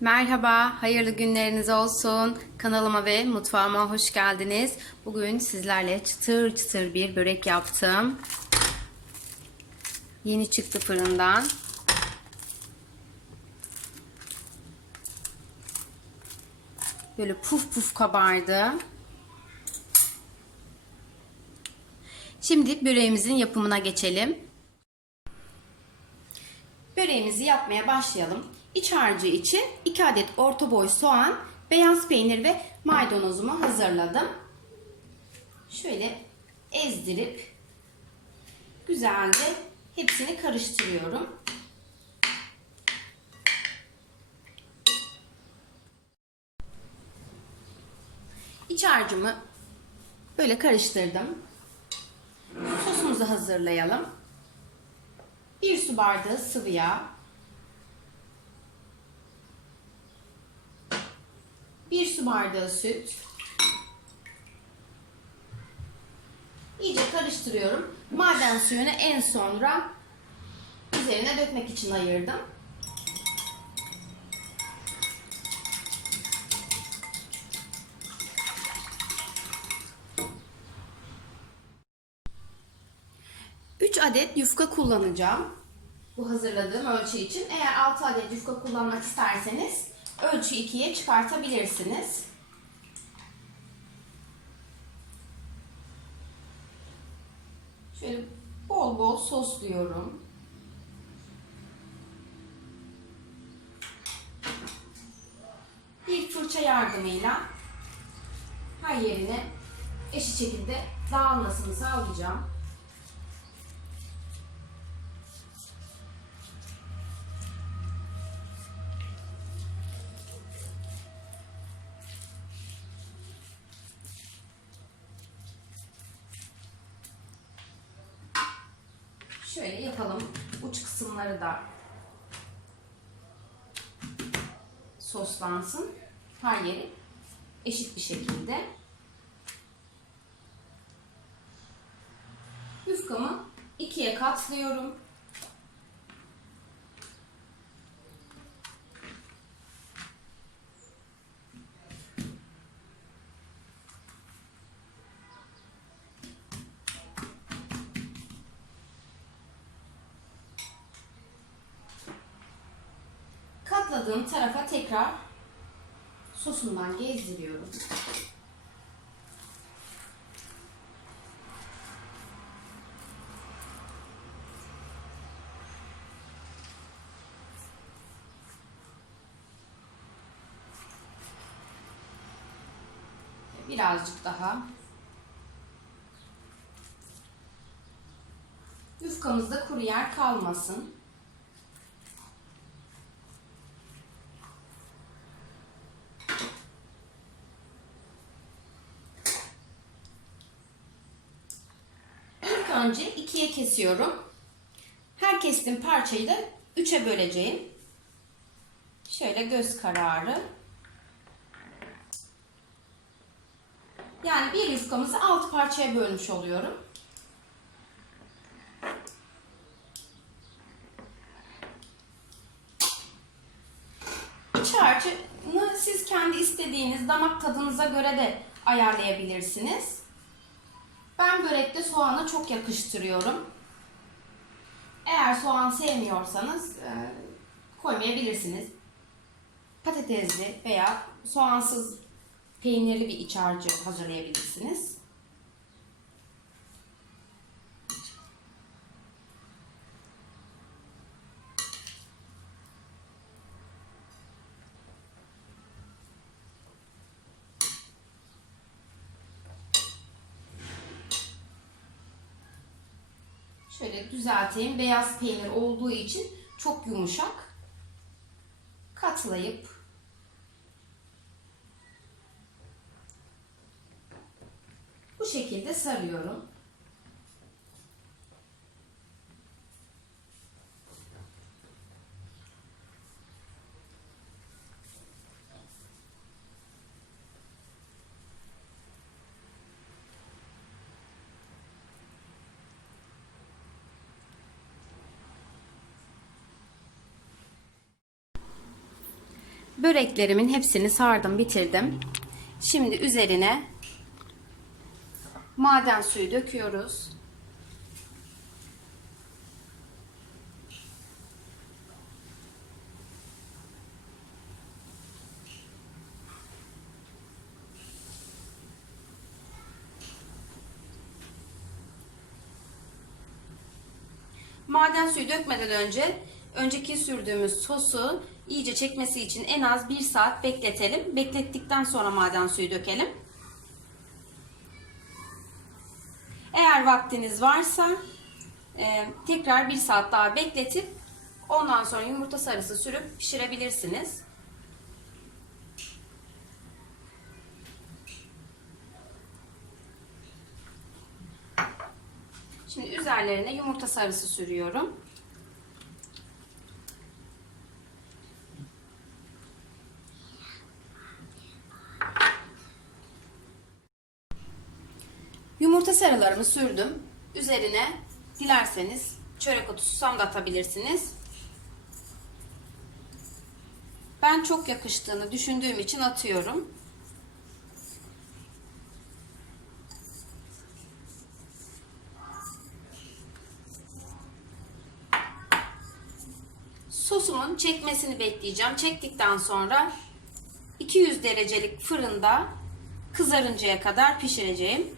Merhaba, hayırlı günleriniz olsun. Kanalıma ve mutfağıma hoş geldiniz. Bugün sizlerle çıtır çıtır bir börek yaptım. Yeni çıktı fırından. Böyle puf puf kabardı. Şimdi böreğimizin yapımına geçelim. Böreğimizi yapmaya başlayalım. İç harcı için 2 adet orta boy soğan, beyaz peynir ve maydanozumu hazırladım. Şöyle ezdirip güzelce hepsini karıştırıyorum. İç harcımı böyle karıştırdım. Sosumuzu hazırlayalım. 1 su bardağı sıvı yağ, 1 su bardağı süt, iyice karıştırıyorum. Maden suyunu en sonra üzerine dökmek için ayırdım. Adet yufka kullanacağım. Bu hazırladığım ölçü için. Eğer 6 adet yufka kullanmak isterseniz ölçü 2'ye çıkartabilirsiniz. Şöyle bol bol sosluyorum. Bir fırça yardımıyla her yerine eşit şekilde dağılmasını sağlayacağım. Şöyle yapalım. Uç kısımları da soslansın. Her yeri eşit bir şekilde. Yufkamı ikiye katlıyorum. Katladığım tarafa tekrar sosundan gezdiriyorum. Birazcık daha. Yufkamızda kuru yer kalmasın. Önce ikiye kesiyorum. Her kestiğim parçayı da üçe böleceğim. Şöyle göz kararı. Yani bir yufkamızı altı parçaya bölmüş oluyorum. İç harcını siz kendi istediğiniz damak tadınıza göre de ayarlayabilirsiniz. Ben börekte soğanı çok yakıştırıyorum. Eğer soğan sevmiyorsanız e, koymayabilirsiniz. Patatesli veya soğansız peynirli bir iç harcı hazırlayabilirsiniz. Şöyle düzelteyim. Beyaz peynir olduğu için çok yumuşak. Katlayıp bu şekilde sarıyorum. Böreklerimin hepsini sardım, bitirdim. Şimdi üzerine maden suyu döküyoruz. Maden suyu dökmeden önce önceki sürdüğümüz sosu iyice çekmesi için en az 1 saat bekletelim. Beklettikten sonra maden suyu dökelim. Eğer vaktiniz varsa e, tekrar 1 saat daha bekletip ondan sonra yumurta sarısı sürüp pişirebilirsiniz. Şimdi üzerlerine yumurta sarısı sürüyorum. Yumurta sarılarımı sürdüm. Üzerine dilerseniz çörek otu susam da atabilirsiniz. Ben çok yakıştığını düşündüğüm için atıyorum. Sosumun çekmesini bekleyeceğim. Çektikten sonra 200 derecelik fırında kızarıncaya kadar pişireceğim.